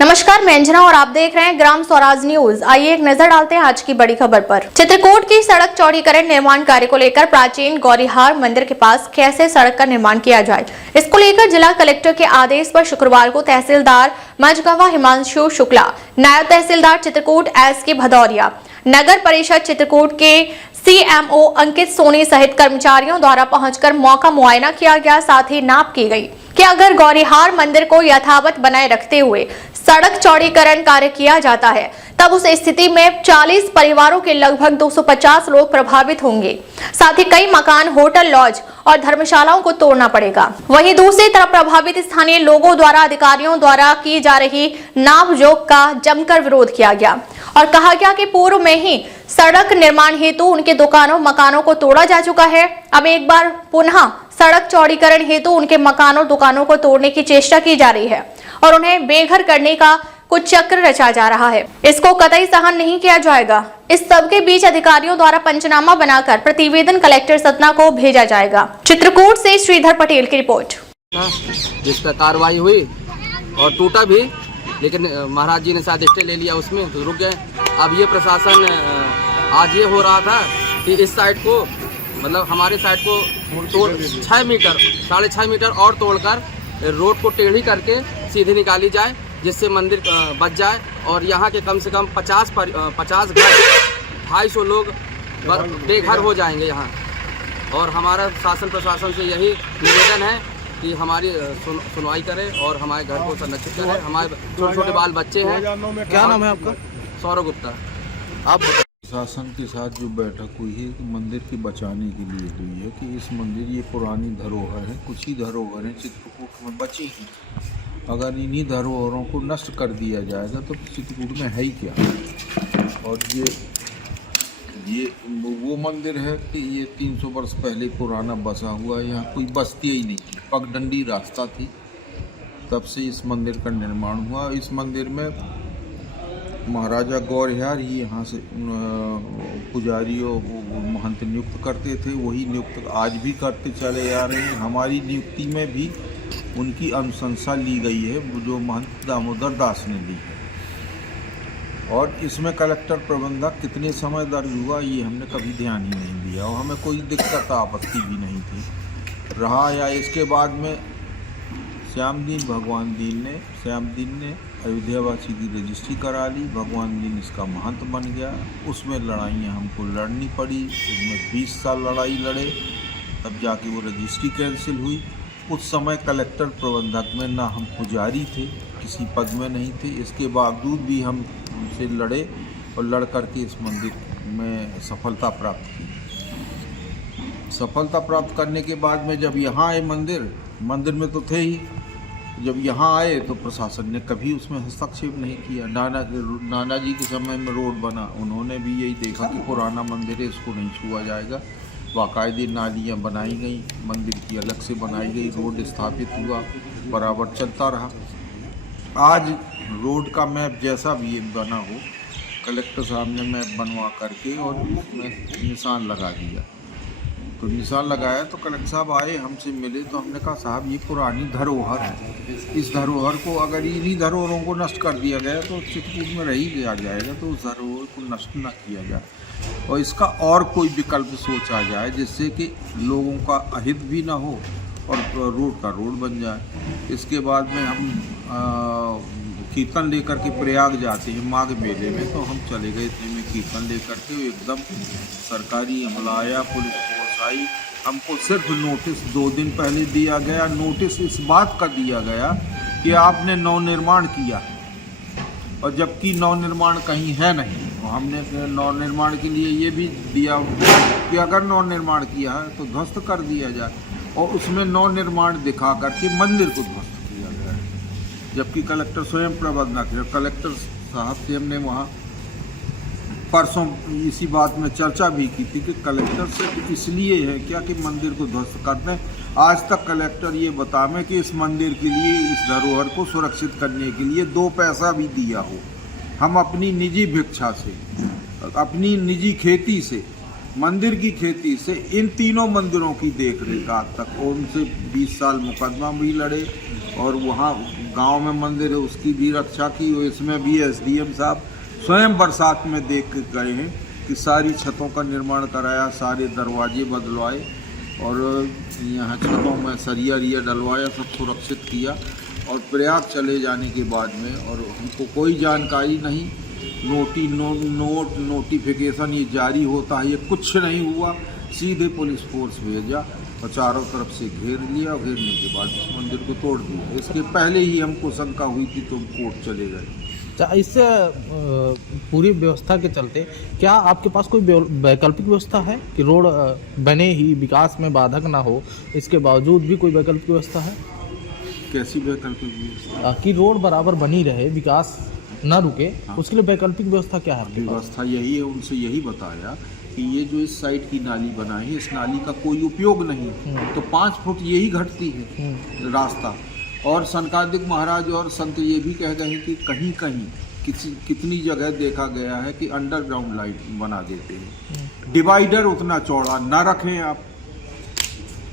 नमस्कार, मैं अंजना और आप देख रहे हैं ग्राम स्वराज न्यूज। आइए एक नजर डालते हैं आज की बड़ी खबर पर। चित्रकूट की सड़क चौड़ीकरण निर्माण कार्य को लेकर प्राचीन गौरीहार मंदिर के पास कैसे सड़क का निर्माण किया जाए, इसको लेकर जिला कलेक्टर के आदेश पर शुक्रवार को तहसीलदार मझगवा हिमांशु शुक्ला, नायब तहसीलदार चित्रकूट एस.के. भदौरिया, नगर परिषद चित्रकूट के CMO अंकित सोनी सहित कर्मचारियों द्वारा पहुंचकर मौका मुआयना किया गया। साथ ही नाप की गई कि अगर गौरीहार मंदिर को यथावत बनाए रखते हुए सड़क चौड़ीकरण कार्य किया जाता है तब उस स्थिति में 40 परिवारों के लगभग 250 लोग प्रभावित होंगे। साथ ही कई मकान, होटल, लॉज और धर्मशालाओं को तोड़ना पड़ेगा। वहीं दूसरी तरफ प्रभावित स्थानीय लोगों द्वारा अधिकारियों द्वारा की जा रही नाप जोख का जमकर विरोध किया गया और कहा गया कि पूर्व में ही सड़क निर्माण हेतु उनके दुकानों, मकानों को तोड़ा जा चुका है। अब एक बार पुनः सड़क चौड़ीकरण हेतु उनके मकानों, दुकानों को तोड़ने की चेष्टा की जा रही है और उन्हें बेघर करने का कुछ चक्र रचा जा रहा है। इसको कतई सहन नहीं किया जाएगा। इस सब के बीच अधिकारियों द्वारा पंचनामा बनाकर प्रतिवेदन कलेक्टर सतना को भेजा जाएगा। चित्रकूट से श्रीधर पटेल की रिपोर्ट। जिस पर कार्रवाई हुई और टूटा भी, लेकिन महाराज जी ने शायद स्टे ले लिया, उसमें तो रुक गए। अब ये प्रशासन आज ये हो रहा था कि इस साइड को, मतलब हमारे साइड को तोड़ 6 मीटर, 6.5 मीटर और तोड़कर रोड को टेढ़ी करके सीधी निकाली जाए, जिससे मंदिर बच जाए और यहाँ के कम से कम 50 घर, 250 लोग बेघर हो जाएंगे यहाँ। और हमारा शासन प्रशासन से यही निवेदन है कि हमारी सुनवाई करें और हमारे घर को संरक्षित करें। हमारे छोटे छोटे बाल बच्चे हैं। क्या नाम है आपका? सौरव गुप्ता। आप शासन के साथ जो बैठक हुई है मंदिर के बचाने के लिए हुई है कि इस मंदिर, ये पुरानी धरोहर है, कुछ ही धरोहरें चित्रकूट में बची हैं। अगर इन्हीं धरोहरों को नष्ट कर दिया जाएगा तो चित्रकूट में है ही क्या। और ये वो मंदिर है कि ये 300 वर्ष पहले पुराना बसा हुआ है। यहाँ कोई बस्ती ही नहीं थी, पगडंडी रास्ता थी। तब से इस मंदिर का निर्माण हुआ। इस मंदिर में महाराजा गौरीहार ही यहाँ से पुजारियों महंत नियुक्त करते थे। वही नियुक्त आज भी करते चले आ रहे हैं। हमारी नियुक्ति में भी उनकी अनुशंसा ली गई है, जो महंत दामोदर दास ने ली है। और इसमें कलेक्टर प्रबंधक कितने समय दर्ज हुआ ये हमने कभी ध्यान ही नहीं दिया और हमें कोई दिक्कत आपत्ति भी नहीं थी रहा। या इसके बाद में श्याम दीन ने अयोध्यावासी की रजिस्ट्री करा ली। भगवान दीन इसका महंत बन गया। उसमें लड़ाइयाँ हमको लड़नी पड़ी। उसमें 20 साल लड़ाई लड़े, तब जाके वो रजिस्ट्री कैंसिल हुई। उस समय कलेक्टर प्रबंधक में ना हम पुजारी थे, किसी पद में नहीं थे। इसके बावजूद भी हम उनसे लड़े और लड़ करके इस मंदिर में सफलता प्राप्त की। सफलता प्राप्त करने के बाद में जब यहाँ आए, मंदिर में तो थे ही, जब यहाँ आए तो प्रशासन ने कभी उसमें हस्तक्षेप नहीं किया। नाना जी के समय में रोड बना, उन्होंने भी यही देखा कि पुराना मंदिर है, इसको नहीं छुआ जाएगा। बाकायदे नालियाँ बनाई गई, मंदिर की अलग से बनाई गई, रोड स्थापित हुआ, बराबर चलता रहा। आज रोड का मैप जैसा भी बना हो, कलेक्टर साहब ने मैप बनवा करके और उसमें निशान लगा दिया। तो निशान लगाया तो कलेक्टर साहब आए, हमसे मिले, तो हमने कहा साहब ये पुरानी धरोहर है, इस धरोहर को अगर इन्हीं धरोहरों को नष्ट कर दिया गया तो चित्रकूट में रही दिया जाएगा, तो उस धरोहर को नष्ट न किया जाए और इसका और कोई विकल्प सोचा जाए जिससे कि लोगों का अहित भी ना हो और रोड का रोड बन जाए। इसके बाद में हम कीर्तन लेकर के प्रयाग जाते हैं माघ मेले में, तो हम चले गए थे में कीर्तन लेकर के। एकदम सरकारी अमला आया, पुलिस फोर्स आई। हमको सिर्फ नोटिस 2 दिन पहले दिया गया। नोटिस इस बात का दिया गया कि आपने नवनिर्माण किया, और जबकि नवनिर्माण कहीं है नहीं। हमने नवनिर्माण के लिए ये भी दिया कि अगर नवनिर्माण किया है तो ध्वस्त कर दिया जाए, और उसमें नवनिर्माण दिखा करके मंदिर को ध्वस्त किया गया है। जबकि कलेक्टर स्वयं प्रबंधक है। कलेक्टर साहब से हमने वहाँ परसों इसी बात में चर्चा भी की थी कि कलेक्टर से इसलिए है क्या कि मंदिर को ध्वस्त करते हैं। आज तक कलेक्टर ये बतावे कि इस मंदिर के लिए, इस धरोहर को सुरक्षित करने के लिए 2 पैसा भी दिया हो। हम अपनी निजी भिक्षा से, अपनी निजी खेती से, मंदिर की खेती से इन तीनों मंदिरों की देख रेख आज तक, उनसे 20 साल मुकदमा भी लड़े और वहाँ गांव में मंदिर है उसकी भी रक्षा की, और इसमें भी एसडीएम साहब स्वयं बरसात में देख के गए हैं कि सारी छतों का निर्माण कराया, सारे दरवाजे बदलवाए और यहाँ छतों में सरिया रिया डलवाया, सब सुरक्षित किया। और प्रयाग चले जाने के बाद में और हमको कोई जानकारी नहीं, नोटिफिकेशन ये जारी होता है, ये कुछ नहीं हुआ, सीधे पुलिस फोर्स भेजा और चारों तरफ से घेर लिया। घेरने के बाद इस मंदिर को तोड़ दिया। इसके पहले ही हमको शंका हुई थी तो हम कोर्ट चले गए। इससे पूरी व्यवस्था के चलते क्या आपके पास कोई वैकल्पिक व्यवस्था है कि रोड बने ही विकास में बाधक ना हो, इसके बावजूद भी कोई वैकल्पिक व्यवस्था है? कैसी वैकल्पिक व्यवस्था? कि रोड बराबर बनी रहे, विकास ना रुके, उसके लिए वैकल्पिक व्यवस्था क्या है? व्यवस्था यही है, उनसे यही बताया कि ये जो इस साइड की नाली बनाई है, इस नाली का कोई उपयोग नहीं, तो 5 फुट यही घटती है रास्ता। और सनकादिक महाराज और संत ये भी कह गए हैं कि कहीं कहीं कितनी जगह देखा गया है कि अंडरग्राउंड लाइट बना देते हैं, डिवाइडर उतना चौड़ा ना रखें, आप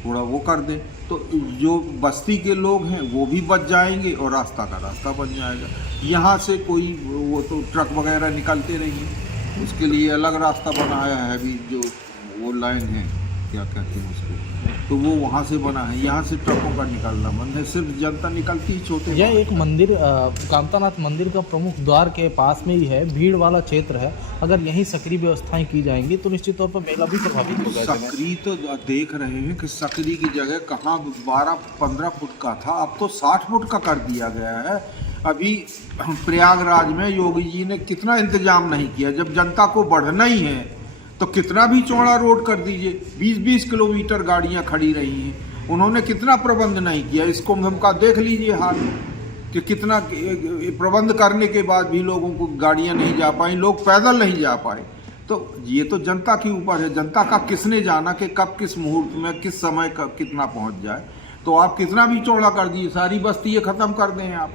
थोड़ा वो कर दें तो जो बस्ती के लोग हैं वो भी बच जाएंगे और रास्ता का रास्ता बन जाएगा। यहाँ से कोई वो तो ट्रक वगैरह निकलते नहीं हैं, उसके लिए अलग रास्ता बनाया है अभी, जो वो लाइन है क्या कहते हैं उसको, तो वो वहाँ से बना है, यहाँ से ट्रकों का निकलना बंद है, सिर्फ जनता निकलती ही छोटे। यह एक मंदिर कामतानाथ मंदिर का प्रमुख द्वार के पास में ही है, भीड़ वाला क्षेत्र है, अगर यहीं सक्रिय व्यवस्थाएं की जाएंगी तो निश्चित तौर पर मेला भी प्रभावित होगा। सक्रिय तो देख रहे हैं कि सक्रिय की जगह कहाँ 12-15 फुट का था, अब तो 60 फुट का कर दिया गया है। अभी प्रयागराज में योगी जी ने कितना इंतजाम नहीं किया, जब जनता को बढ़ना ही है तो कितना भी चौड़ा रोड कर दीजिए, 20-20 किलोमीटर गाड़ियां खड़ी रही हैं, उन्होंने कितना प्रबंध नहीं किया। इसको हम का देख लीजिए हाल कि कितना प्रबंध करने के बाद भी लोगों को गाड़ियां नहीं जा पाई, लोग पैदल नहीं जा पाए। तो ये तो जनता के ऊपर है, जनता का किसने जाना कि कब किस मुहूर्त में किस समय कब कितना पहुंच जाए। तो आप कितना भी चौड़ा कर दिए, सारी बस्ती ये ख़त्म कर दें आप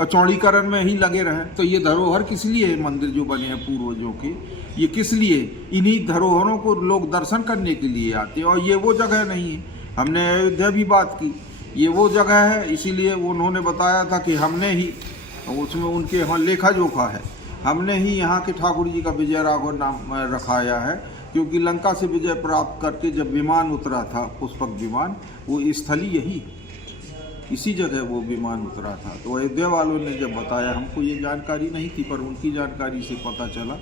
और चौड़ीकरण में ही लगे रहें, तो ये धरोहर किस लिए है? मंदिर जो बने हैं पूर्वजों के, ये किस लिए? इन्हीं धरोहरों को लोग दर्शन करने के लिए आते हैं और ये वो जगह नहीं है। हमने अयोध्या भी बात की, ये वो जगह है, इसीलिए उन्होंने बताया था कि हमने ही उसमें उनके यहाँ लेखा जोखा है, हमने ही यहाँ के ठाकुर जी का विजय राघव नाम रखाया है, क्योंकि लंका से विजय प्राप्त करके जब विमान उतरा था, पुष्पक विमान, वो स्थली यही इसी जगह वो विमान उतरा था। तो अयोध्या वालों ने जब बताया, हमको ये जानकारी नहीं थी, पर उनकी जानकारी से पता चला,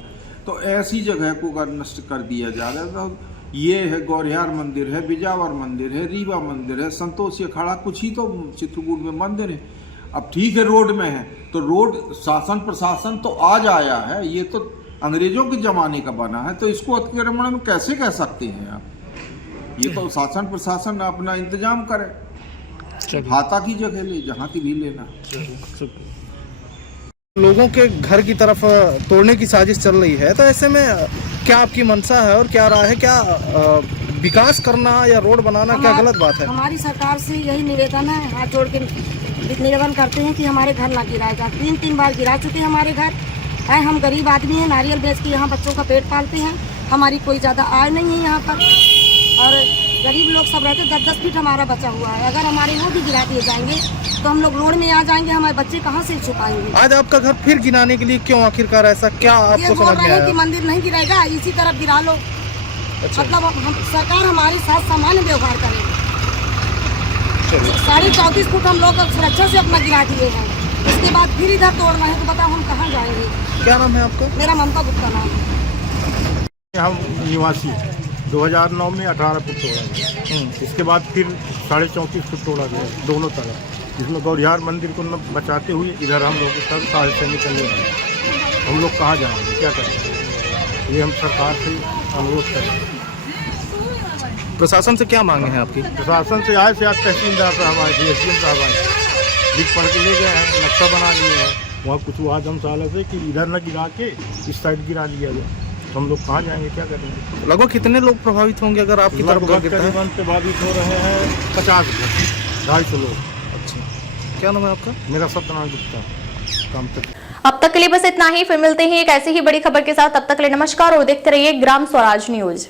तो ऐसी जगह को अगर नष्ट कर दिया जा रहा है तो ये है गौरिहार मंदिर है, बिजावर मंदिर है, रीवा मंदिर है, संतोषी अखाड़ा, कुछ ही तो चित्रकूट में मंदिर है। अब ठीक है रोड में है तो रोड शासन प्रशासन तो आज आया है, ये तो अंग्रेजों के ज़माने का बना है, तो इसको अतिक्रमण में कैसे कह सकते हैं आप? ये तो शासन प्रशासन अपना इंतजाम करे, हाथा की जगह ले, जहाँ की भी लेना। लोगों के घर की तरफ तोड़ने की साजिश चल रही है, तो ऐसे में क्या आपकी मंशा है और क्या राय है? क्या विकास करना या रोड बनाना क्या गलत बात है? हमारी सरकार से यही निवेदन है, हाथ जोड़ के निवेदन करते हैं कि हमारे घर ना गिराया जाए। 3 बार गिरा चुके हमारे घर है। हम गरीब आदमी हैं, नारियल बेच के यहाँ बच्चों का पेट पालते हैं, हमारी कोई ज़्यादा आय नहीं है यहाँ पर, और गरीब लोग सब रहते, 10-10 फीट हमारा बचा हुआ है। अगर हमारे वो भी गिरा दिए जाएंगे तो हम लोग रोड में आ जाएंगे, हमारे बच्चे कहाँ से छुपाएंगे? आज आपका घर फिर गिराने के लिए क्यों आखिरकार ऐसा क्या आपको समझ में आया? कि मंदिर नहीं गिरेगा, इसी तरफ गिरा लो। अच्छा। मतलब हम सरकार हमारे साथ सामान्य व्यवहार करेगी। 34.5 फुट हम लोग सुरक्षा से अपना गिरा दिए हैं, उसके बाद फिर इधर तोड़ना है तो बताओ हम कहाँ जाएंगे? क्या नाम है आपका? मेरा ममता गुप्ता नाम है। हम निवासी 2009 में 18 फुट तोड़ा गया, इसके बाद फिर 34.5 फुट तोड़ा गया दोनों तरफ, जिसमें गौरिहार मंदिर को न बचाते हुए इधर हम लोग के साथ 6.5 निकलने लगे। हम लोग कहाँ जाएंगे, क्या करेंगे? ये हम सरकार से अनुरोध करें। प्रशासन से क्या मांगे हैं आपकी? प्रशासन से आज तहसीलदार साहब आए थे, एसडीएम साहब आए, लिख पढ़ के ले गए हैं, नक्शा बना लिए हैं, वहाँ कुछ हुआ धर्मशाला से कि इधर न गिरा के इस साइड गिरा दिया गया। हम लोग कहाँ जाएंगे, क्या करेंगे? लगभग कितने लोग प्रभावित होंगे अगर आपकी तरफ करीबन प्रभावित हो रहे हैं 50-250 लोग। अच्छा, क्या नाम है आपका? मेरा सत्यनारायण गुप्ता, काम तक। अब तक के लिए बस इतना ही, फिर मिलते हैं एक ऐसी ही बड़ी खबर के साथ। तब तक के लिए नमस्कार और देखते रहिए ग्राम स्वराज न्यूज।